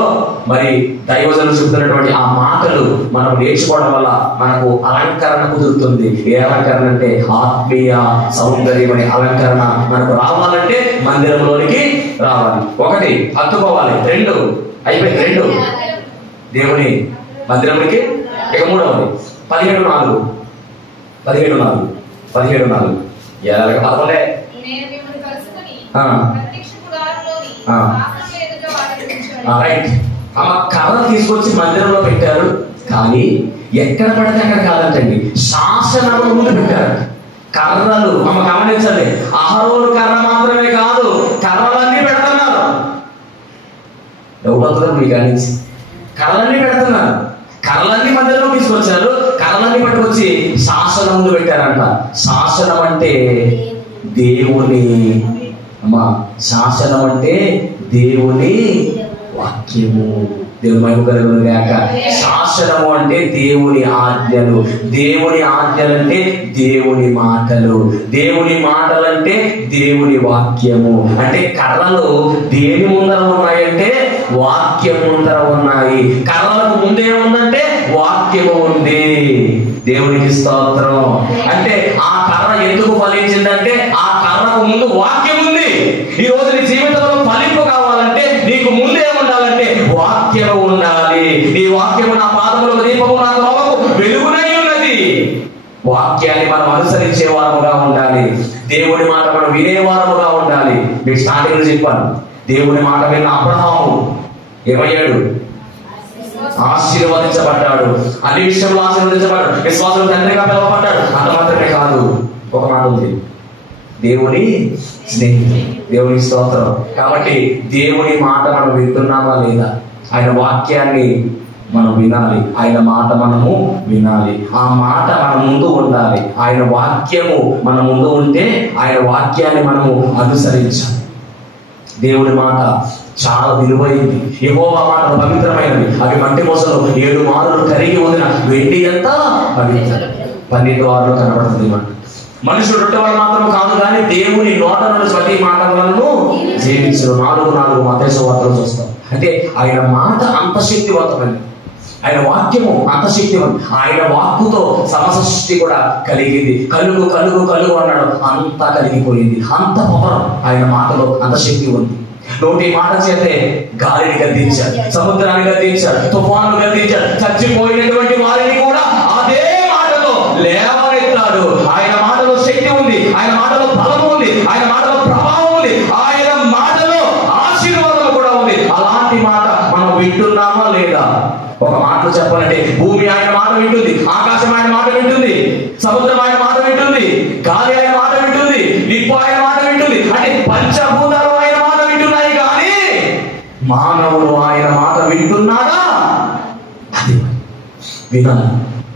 మరి దైవజనులు చెబుతున్నటువంటి ఆ మాటలు మనం నేర్చుకోవడం వల్ల మనకు అలంకరణ కుదురుతుంది. ఏ అలంకరణ అంటే ఆత్మీయ సౌందర్యం అనే అలంకరణ మనకు రావాలంటే మందిరంలోనికి రావాలి. 1 హత్తుకోవాలి, 2 అయిపోయింది, 2 దేవుని మందిరంలోకి. ఇక 3వది 17:4 ఎలాగ 11 రైట్. ఆమె కర్ర తీసుకొచ్చి మందిరంలో పెట్టారు. కానీ ఎక్కడ పడితే అక్కడ కాదంటండి, శాసనము ముందు పెట్టారు. కర్రలు ఆమె గమనించండి. అహరోను కర్ర మాత్రమే కాదు, కర్రలన్నీ పెడుతున్నారు. డౌట్ మీకు గమనించి కర్రలన్నీ పెడుతున్నారు. కర్రలన్నీ మందిరంలో తీసుకొచ్చారు. కర్రలన్నీ పట్టుకొచ్చి శాసనం ముందు పెట్టారంట. శాసనం అంటే దేవుని అమ్మా, శాసనం అంటే దేవుని వాక్యము. దేవుని మహిమ కలుగును గాక. శాసనము అంటే దేవుని ఆజ్ఞలు. దేవుని ఆజ్ఞలు అంటే దేవుని మాటలు. దేవుని మాటలు అంటే దేవుని వాక్యము. అంటే కర్రలు దేని ముందర ఉన్నాయంటే వాక్యం ముందర ఉన్నాయి. కర్రలకు ముందే ఉందంటే వాక్యము ఉంది. దేవునికి స్తోత్రం. అంటే ఆ కర్ర ఎందుకు ఫలించిందంటే ఆ కర్రకు ముందు వాక్యం ఉంది. ఈ రోజు నీ జీవితంలో ఫలింపు కావాలంటే నీకు ముందే ఉండాలంటే వాక్యము ఉండాలి. ఈ వాక్యము నా పాదములకు దీపము, నా త్రోవకు వెలుగునై ఉన్నది. వాక్యాన్ని మనం అనుసరించే వారముగా ఉండాలి. దేవుని మాట మనం వినేవారముగా ఉండాలి. మీకు స్టార్టింగ్ లో చెప్పాను, దేవుని మాట విన్న అబ్రహాము ఏమయ్యాడు? ఆశీర్వదించబడ్డాడు. అన్ని విషయంలో ఆశీర్వదించబడ్డాడు. విశ్వాసం తండ్రిగా పిలువబడ్డాడు. అంత మాత్రమే కాదు, ఒక మాట ఉంది, దేవుని స్నేహితుడు. దేవుని స్తోత్రం. కాబట్టి దేవుని మాట మనం వింటున్నామా లేదా? ఆయన వాక్యాన్ని మనం వినాలి. ఆయన మాట మనము వినాలి. ఆ మాట మన ముందు ఉండాలి. ఆయన వాక్యము మన ముందు ఉంటే ఆయన వాక్యాన్ని మనము అనుసరించాలి. దేవుడి మాట చాలా విలువైంది. యెహోవా మాటలు పవిత్రమైనవి. అవి మట్టి మోసలు 7 మారులు కరిగి వదిన వెండి ఎంత పవిత్రం. 12 కనబడుతుంది మాట. మనుషుడు రొట్టెవాడు మాత్రం కాదు కానీ దేవుని నోట నుండి ప్రతి మాట వలన జీవించరు. 4:4 మత్తయి సువార్తలో చూస్తాం. అంటే ఆయన మాట అంత శక్తివంతమైనది. ఆయన వాక్యము అంత శక్తివంతం. ఆయన వాక్కుతో సమస్త సృష్టి కూడా కలిగింది. కలుగు కలుగు కలుగు అన్నాడు, అంతా కలిగిపోయింది. అంత పవర్ ఆయన మాటలో, అంత శక్తి ఉంది. నోటి మాట చేతే గాలిని గద్దించాడు, సముద్రాన్ని గద్దించాడు, తుఫాను గద్దించాడు. చచ్చిపోయినటువంటి వారిని కూడా అదే మాటలో లేవనెత్తాడు. ఆయన మాటలో శక్తి ఉంది. ఆయన మాటలో బలం ఉంది. ఆయన మాటలో ప్రభావం ఉంది. ఆయన మాటలో ఆశీర్వాదం కూడా ఉంది. అలాంటి మాట మనం వింటున్నామా లేదా? ఒక మాటలు చెప్పాలంటే భూమి ఆయన మాట వింటుంది, ఆకాశం ఆయన మాట వింటుంది, సముద్రం ఆయన మాట వింటుంది, గాలి ఆయన మాట వింటుంది, నిప్పు ఆయన మాట వింటుంది. అంటే పంచభూతాలు ఆయన మాట వింటున్నాయి. కానీ మానవుడు ఆయన మాట వింటున్నాడా? అది వినాలి.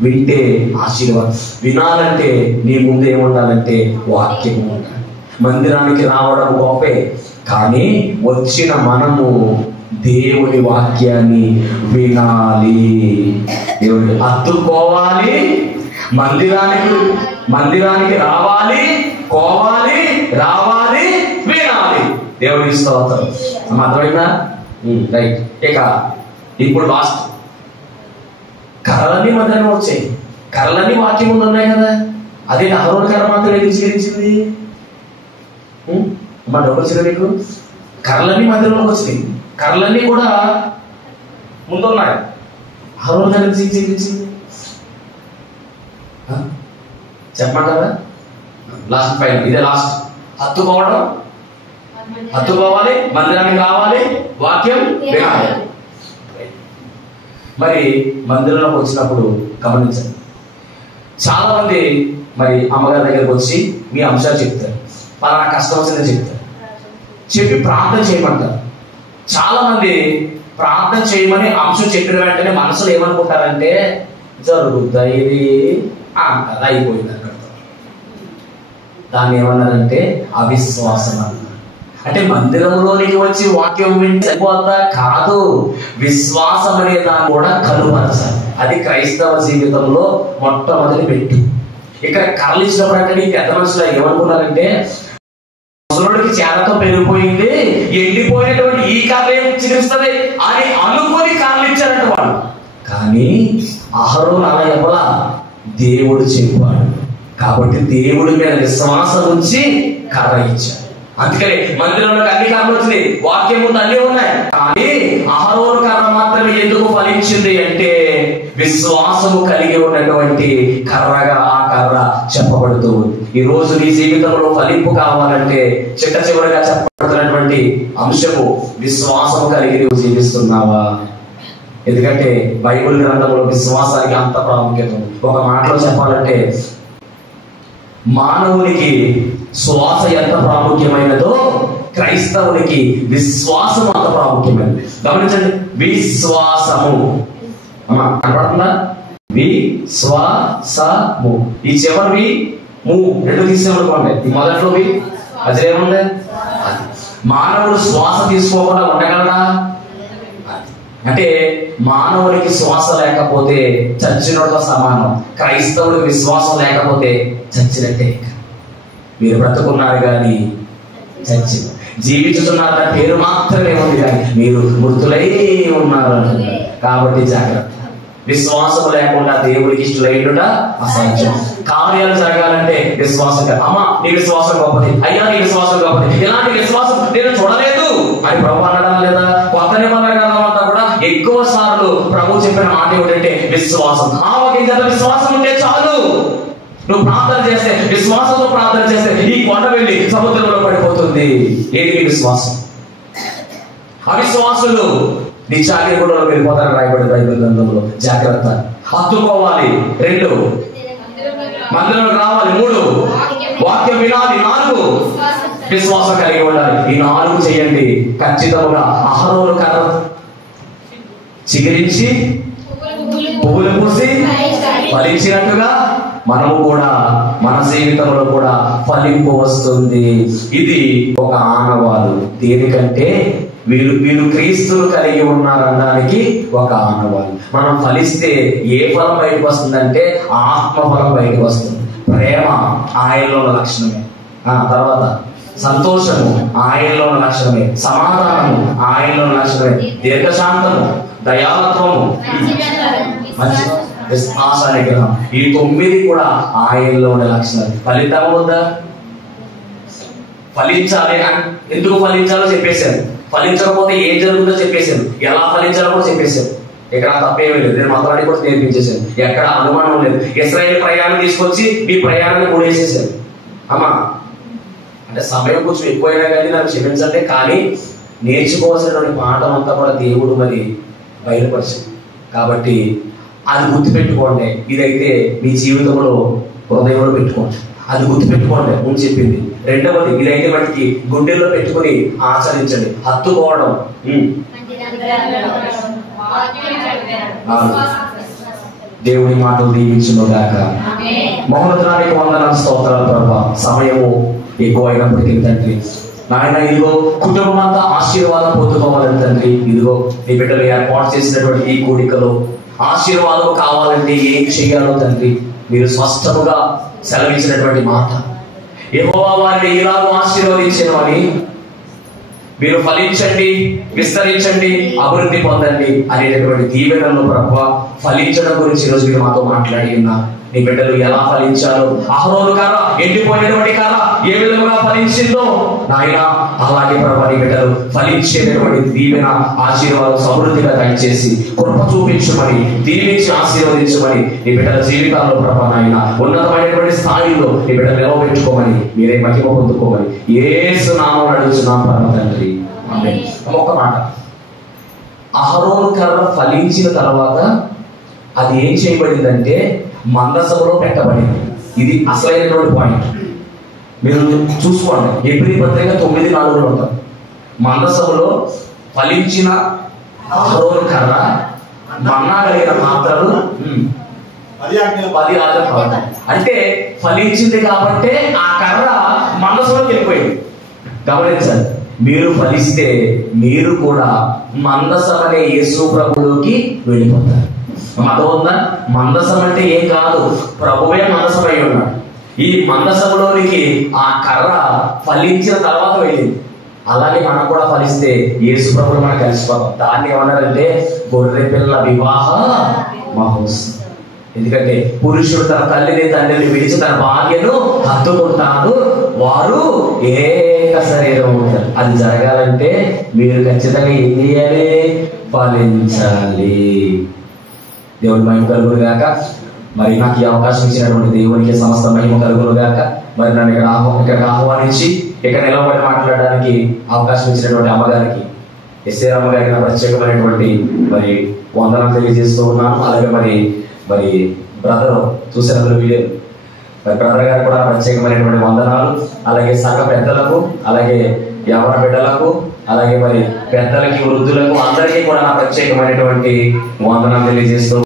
వింటే ఆశీర్వాదం. వినాలంటే నీ ముందు ఏముండాలంటే వాక్యం ఉండాలి. మందిరానికి రావడం గొప్పే, కానీ వచ్చిన మనము దేవుని వాక్యాన్ని వినాలి. దేవుని హత్తుకోవాలి, మందిరానికి రావాలి, కోవాలి, రావాలి, వినాలి. దేవుని స్తోత్రం. అర్థమైందా? రైట్. ఇక ఇప్పుడు లాస్ట్ కర్రలన్నీ మధ్యాహ్నం వచ్చాయి. కర్రలన్నీ వాక్యం ముందు ఉన్నాయి కదా. అదే అహరోను కర్ర మాత్రం ఎందుకు స్వీకరించింది? మా డబ్బులు వచ్చిన నీకు కర్రలన్నీ మధ్యలోకి వచ్చినాయి. కర్రలన్నీ కూడా ముందున్నాయి. అహరోను కర్ర స్వీకరించింది చెప్పమంటారా? లాస్ట్ ఫైనల్, ఇదే లాస్ట్. హత్తుకోవాలి, మందిరానికి రావాలి, వాక్యం వినాలి. మరి మందిరంలోకి వచ్చినప్పుడు గమనించండి, చాలా మంది మరి అమ్మగారి దగ్గరకు వచ్చి మీ అంశాలు చెప్తారు, పలానా కష్టం వచ్చిందని చెప్తారు, చెప్పి ప్రార్థన చేయమంటారు. చాలా మంది ప్రార్థన చేయమని అంశం చెప్పిన వెంటనే మనసులో ఏమనుకుంటారంటే జరుగుద్దా ఇది అంటారు, అయిపోయింది అక్కడ. దాన్ని ఏమన్నారంటే అవిశ్వాసం అన్నారు. అంటే మందిరంలోనికి వచ్చి వాక్యం వింటే సరిపోతా? కాదు, విశ్వాసం అనే దాన్ని కూడా కలుపరచాలి. అది క్రైస్తవ జీవితంలో మొట్టమొదటి పెట్టు. ఇక్కడ కర్రలు ఇచ్చినప్పుడు అంటే ఈ పెద్ద మనుషులు ఏమనుకున్నారంటే ముసలుడికి చేరతో పెరిగిపోయింది, ఎండిపోయినటువంటి ఈ కర్ర ఏం చికిత్సది అని అనుకుని కర్రలు ఇచ్చారంట వాళ్ళు. కానీ అహరోను అలా ఎవరా? దేవుడు చెప్పాడు కాబట్టి దేవుడి మీద విశ్వాసం ఉంచి కర్ర ఇచ్చాడు. అందుకని మందిరంలోకి అన్ని కర్రలు వచ్చినాయి, వాక్యం ముందు అన్ని ఉన్నాయి. కానీ అహరోను కర్ర మాత్రమే ఎందుకు ఫలించింది అంటే విశ్వాసము కలిగి ఉన్నటువంటి కర్రగా ఆ కర్ర చెప్పబడుతూ ఉంది. ఈ రోజు నీ జీవితంలో ఫలింపు కావాలంటే చిట్ట చివరిగా చెప్పబడుతున్నటువంటి అంశము విశ్వాసము కలిగి నువ్వు జీవిస్తున్నావా? ఎందుకంటే బైబిల్ గ్రంథంలో విశ్వాసానికి అంత ప్రాముఖ్యత ఉంది. ఒక మాటలో చెప్పాలంటే మానవునికి శ్వాస ఎంత ప్రాముఖ్యమైనదో క్రైస్తవునికి విశ్వాసం అంత ప్రాముఖ్యమైనది. గమనించండి, విశ్వాసము కనపడుతుందా? విశ్వాసము. ఈ చివరివి రెండు తీసేమనుకోండి, ఈ మొదట్లోవి అదేముంది? మానవుడు శ్వాస తీసుకోకుండా ఉండగలడా? అంటే మానవునికి శ్వాస లేకపోతే చచ్చినతో సమానం. క్రైస్తవుడికి విశ్వాసం లేకపోతే చచ్చినట్టే. మీరు బ్రతుకున్నారు కానీ చచ్చి జీవించుతున్నారు పేరు మాత్రమే ఉంది కానీ మీరు మృతులై ఉన్నారు అంటున్నారు. కాబట్టి జాగ్రత్త. విశ్వాసం లేకుండా దేవుడికి ఇష్టలైన అసాధ్యం. కార్యాలు జరగాలంటే విశ్వాసం. అమ్మ నీ విశ్వాసం గొప్పది, అయ్యా నీ విశ్వాసం గొప్పది, ఇలాంటి విశ్వాసం నేను చూడలేదు అని ప్రభు అనడం లేదా? కొత్త నిబంధన గ్రంథమంతా కూడా ఎక్కువ సార్లు ప్రభు చెప్పిన మాట ఏమిటంటే విశ్వాసం. ఆవగింజంత విశ్వాసం ఉంటే చాలు. నువ్వు ప్రార్థన చేస్తే, విశ్వాసంతో ప్రార్థన చేస్తే ఈ కొండ వెళ్ళి సముద్రంలో పడిపోతుంది. ఏది విశ్వాసం? అవిశ్వాసులు నిత్యాగ్ని కూడా వెళ్ళిపోతారని రాయబడి బైబిల్ గ్రంథంలో. జాగ్రత్త. హత్తుకోవాలి. 2 మందిరంలోకి రావాలి. 3 వాక్యం వినాలి. 4 విశ్వాసం కలిగి ఉండాలి. ఈ 4 చేయండి. ఖచ్చితంగా అహరోను కర్ర చిగిరించి పువ్వులు పూసి ఫలించినట్టుగా మనము కూడా మన జీవితంలో కూడా ఫలింపు వస్తుంది. ఇది ఒక ఆనవాలు. దేనికంటే వీరు క్రీస్తును కలిగి ఉన్నారనడానికి ఒక ఆనవాలు. మనం ఫలిస్తే ఏ ఫలం బయటకు వస్తుందంటే ఆత్మ ఫలం బయటకు వస్తుంది. ప్రేమ ఆయనలో ఉన్న లక్షణమే. తర్వాత సంతోషము ఆయనలో ఉన్న లక్షణమే. సమాధానము ఆయనలో ఉన్న లక్షణమే. దీర్ఘశాంతము, దయాలత్వము, విశ్వాస నిగ్రహం. ఈ 9 కూడా ఆయనలో ఉండే లక్షణాలు. ఫలితం వద్దా? ఫలించాలి. ఎందుకు ఫలించాలో చెప్పేశారు. ఫలించకపోతే ఏం జరుగుతుందో చెప్పేశారు. ఎలా ఫలించాలో కూడా చెప్పేశారు. ఇక్కడ తప్పేమీ లేదు. నేను మొదటి కూడా నేర్పించేశాను. ఎక్కడ అనుమానం లేదు. ఇశ్రాయేలు ప్రయాణం తీసుకొచ్చి మీ ప్రయాణాన్ని కూడేసేసారు. అమ్మా అంటే సమయం కొంచెం ఎక్కువైనా కానీ నాకు క్షమించండి, కానీ నేర్చుకోవాల్సినటువంటి పాఠం అంతా కూడా దేవుడు మరి బయలుపరిచింది. కాబట్టి అది గుర్తుపెట్టుకోండి. ఇదైతే మీ జీవితంలో హృదయంలో పెట్టుకోండి. అది గుర్తుపెట్టుకోండి ముందు చెప్పింది. 2వది ఇదైతే వాటికి గుండెల్లో పెట్టుకుని ఆచరించండి. హత్తుకోవడం. దేవుని మాటలు దీవించును గాక. మహోన్నతానికి వందనాలు, స్తోత్రాలు ప్రభా. సమయము ఎక్కువ అయినప్పటికీ తండ్రి నాయన ఇదిగో కుటుంబం అంతా ఆశీర్వాదం పొందుకోవాలని తండ్రి, ఇదిగో నీ బిడ్డలు ఏర్పాటు చేసినటువంటి ఈ కూడికలో ఆశీర్వాదం కావాలంటే ఏం చేయాలో తండ్రి మీరు స్పష్టముగా సెలవించినటువంటి మాట, యెహోవా వారిని ఇలాగూ ఆశీర్వదించెను అని, మీరు ఫలించండి, విస్తరించండి, అభివృద్ధి పొందండి అనేటటువంటి దీవెనలు ప్రభువా ఫలించడం గురించి ఈరోజు మీరు మాతో మాట్లాడి ఉన్నారు. నీ బిడ్డలు ఎలా ఫలించాలో, అహరోను కర్ర ఎండిపోయినటువంటి కర్ర ఏ విధంగా ఫలించిందో నాయన, అలాగే ప్రభు నీ బిడ్డలు ఫలించేటటువంటి దీవెన ఆశీర్వాదం సమృద్ధిగా దయచేసి కృప చూపించమని, దీవించి ఆశీర్వదించమని నీ బిడ్డల జీవితాల్లో ప్రభు నాయన ఉన్నతమైనటువంటి స్థాయిలో నీ బిడ్డలు నిలవబెట్టుకోమని, మీరే మహిమ పొందుకోమని యేసు నామములో అడుగుతున్నాం పరమ తండ్రి, ఆమేన్. ఒక్క మాట, అహరోను కర్ర ఫలించిన తర్వాత అది ఏం చేయబడిందంటే మందసములో పెట్టబడింది. ఇది అసలైనటువంటి పాయింట్. మీరు చూసుకోండి, ఎబ్రీ పత్రిక 9:4 ఉంటాం. మందసములో ఫలించిన అహరోను కర్ర, మన్నా కలిగిన పాత్రలు 10 ఆజ్ఞలు. అంటే ఫలించింది కాబట్టి ఆ కర్ర మందసంలోకి వెళ్ళిపోయింది. గమనించండి, మీరు ఫలిస్తే మీరు కూడా మందసం అనే యేసు ప్రభువులోకి వెళ్ళిపోతారు. మతం ఉందా? మందసం అంటే ఏం కాదు, ప్రభువే మందసమై ఉన్నాడు. ఈ మందసంలోనికి ఆ కర్ర ఫలించిన తర్వాత వెళ్ళింది. అలాగే మనం కూడా ఫలిస్తే యేసు ప్రభువులో మనం కలిసిపోతాం. దాన్ని ఏమన్నారంటే గొర్రె పిల్ల వివాహ మహోత్సవం. ఎందుకంటే పురుషుడు తన తల్లిని తండ్రిని విడిచి తన భార్యను హత్తుకుంటాడు, వారు ఏక శరీరం ఉంటారు. అది జరగాలంటే మీరు ఖచ్చితంగా ఏం చేయాలి? ఫలించాలి. దేవుని మహిమ కలుగును గాక. మరి నాకు ఈ అవకాశం ఇచ్చినటువంటి దేవునికి సమస్త మహిమ కలుగును గాక. మరి నన్ను ఇక్కడికి ఆహ్వానించి ఇక్కడ నిలబడి మాట్లాడడానికి అవకాశం ఇచ్చినటువంటి అమ్మగారికి, ఎస్ఏ అమ్మగారికి నా ప్రత్యేకమైనటువంటి మరి వందనం తెలియజేస్తూ ఉన్నాను. అలాగే మరి బ్రదర్ చూసిన వీడియో, మరి బ్రదర్ గారు కూడా ప్రత్యేకమైనటువంటి వందనాలు. అలాగే సంఘ పెద్దలకు, అలాగే యవన బిడ్డలకు, అలాగే మరి పెద్దలకి, వృద్ధులకు అందరికీ కూడా నా ప్రత్యేకమైనటువంటి వందనాలు తెలియజేస్తూ